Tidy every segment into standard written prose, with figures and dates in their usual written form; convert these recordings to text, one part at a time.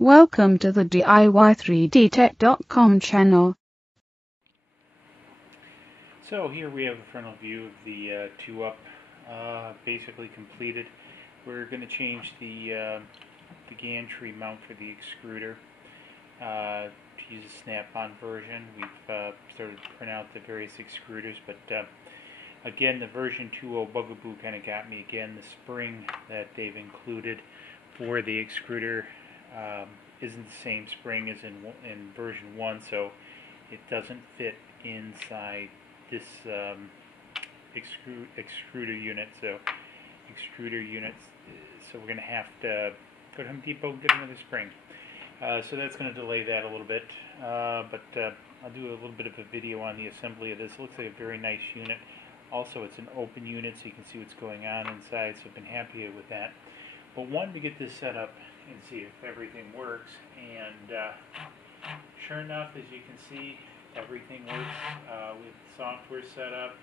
Welcome to the DIY3DTech.com channel. So here we have a frontal view of the TwoUp, basically completed. We're going to change the gantry mount for the extruder to use a snap-on version. We've started to print out the various extruders, but again, the version 2.0 bugaboo kind of got me again. The spring that they've included for the extruder isn't the same spring as in version 1, so it doesn't fit inside this extruder unit. So we're going to have to go to Home Depot and get another spring. So that's going to delay that a little bit, but I'll do a little bit of a video on the assembly of this. It looks like a very nice unit. Also, it's an open unit, so you can see what's going on inside, so I've been happy with that. But wanted to get this set up and see if everything works, and sure enough, as you can see, everything works with software set up,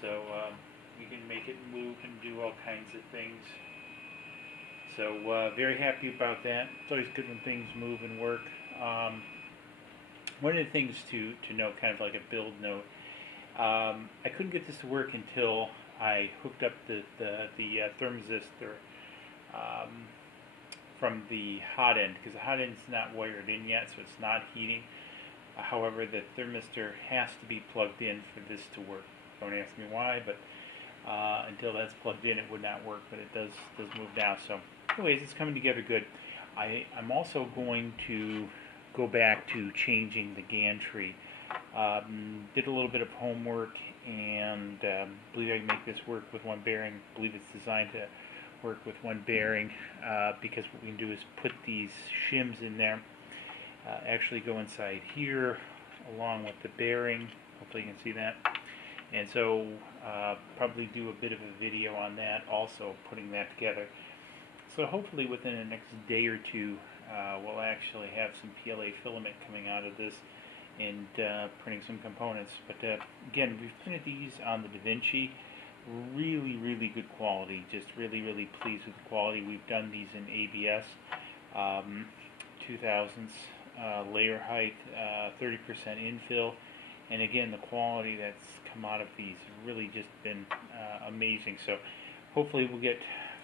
so you can make it move and do all kinds of things. So very happy about that. It's always good when things move and work. One of the things to note, kind of like a build note, I couldn't get this to work until I hooked up the thermistor from the hot end, because the hot end is not wired in yet, so it's not heating. However, the thermistor has to be plugged in for this to work. Don't ask me why, but until that's plugged in, it would not work, but it does move now. So anyways, it's coming together good. I'm also going to go back to changing the gantry. Did a little bit of homework, and believe I can make this work with one bearing. Believe it's designed to work with one bearing, because what we can do is put these shims in there, actually go inside here along with the bearing. Hopefully you can see that. And so probably do a bit of a video on that, also putting that together. So hopefully within the next day or two, we'll actually have some PLA filament coming out of this and printing some components. But again, we've printed these on the DaVinci. Really, really good quality. Just really, really pleased with the quality. We've done these in ABS, 2000s, layer height, 30% infill. And again, the quality that's come out of these has really just been amazing. So hopefully we'll get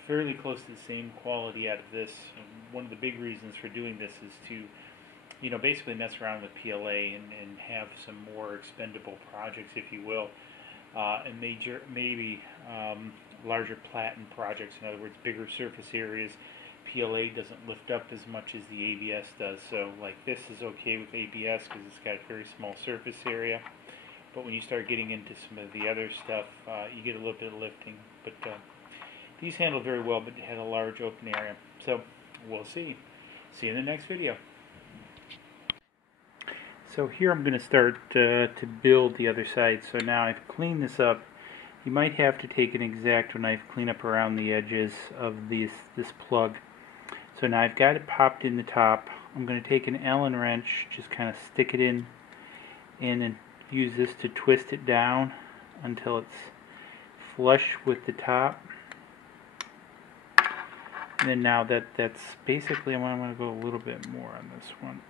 fairly close to the same quality out of this. One of the big reasons for doing this is to, basically mess around with PLA and have some more expendable projects, if you will, and maybe larger platen projects. In other words, bigger surface areas. PLA doesn't lift up as much as the ABS does, so like this is okay with ABS because it's got a very small surface area, but when you start getting into some of the other stuff, you get a little bit of lifting. But these handle very well, but it had a large open area, so we'll see you in the next video. So here I'm going to start to build the other side. So now I've cleaned this up. You might have to take an X-Acto knife, clean up around the edges of this plug. So now I've got it popped in the top. I'm going to take an Allen wrench, just kind of stick it in and use this to twist it down until it's flush with the top. And then now that's basically, I'm going to go a little bit more on this one.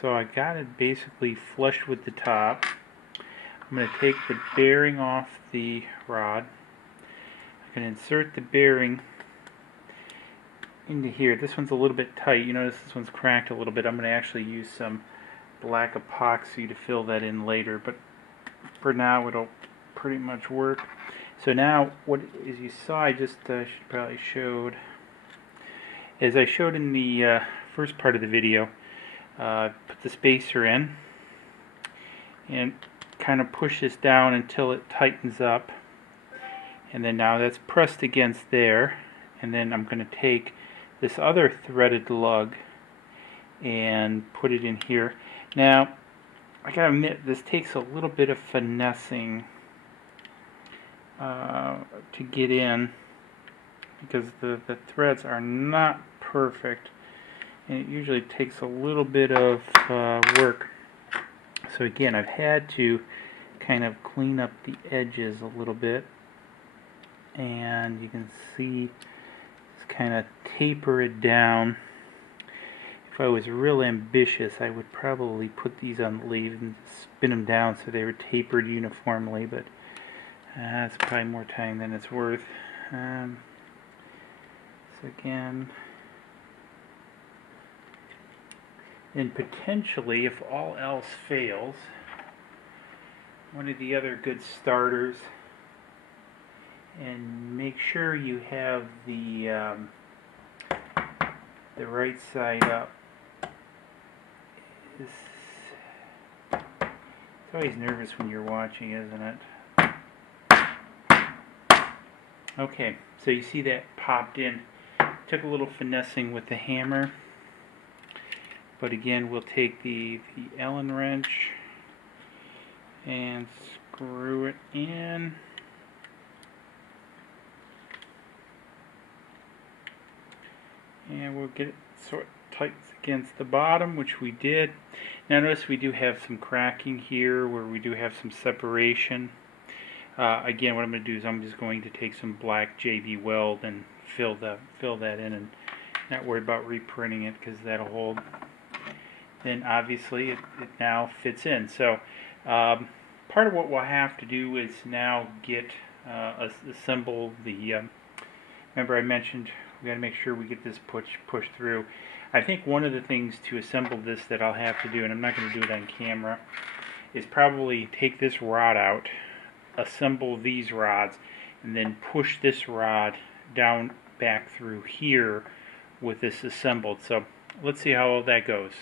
So I got it basically flush with the top. I'm going to take the bearing off the rod. I can insert the bearing into here. This one's a little bit tight. You notice this one's cracked a little bit. I'm going to actually use some black epoxy to fill that in later, but for now it'll pretty much work. So now, as you saw, I just should probably showed, as I showed in the first part of the video, put the spacer in and kind of push this down until it tightens up, and then now that's pressed against there, and then I'm going to take this other threaded lug and put it in here. Now I gotta admit, this takes a little bit of finessing to get in, because the threads are not perfect, and it usually takes a little bit of work. So again, I've had to kind of clean up the edges a little bit, and you can see just kind of taper it down If I was real ambitious, I would probably put these on the lathe and spin them down so they were tapered uniformly, but that's probably more time than it's worth. So again, and potentially, if all else fails, one of the other good starters, and make sure you have the right side up. It's always nervous when you're watching, isn't it? Okay, so you see that popped in. Took a little finessing with the hammer, but again, we'll take the Allen wrench and screw it in. And we'll get it sort of tight against the bottom, which we did. Now notice we do have some cracking here where we do have some separation. Again, what I'm going to do is I'm just going to take some black JB Weld and fill that in, and not worry about reprinting it because that'll hold. Then obviously it now fits in. So part of what we'll have to do is now get assemble the. Remember I mentioned we got to make sure we get this pushed through. I think one of the things to assemble this that I'll have to do, and I'm not going to do it on camera, is probably take this rod out, assemble these rods, and then push this rod down back through here with this assembled. So let's see how all that goes.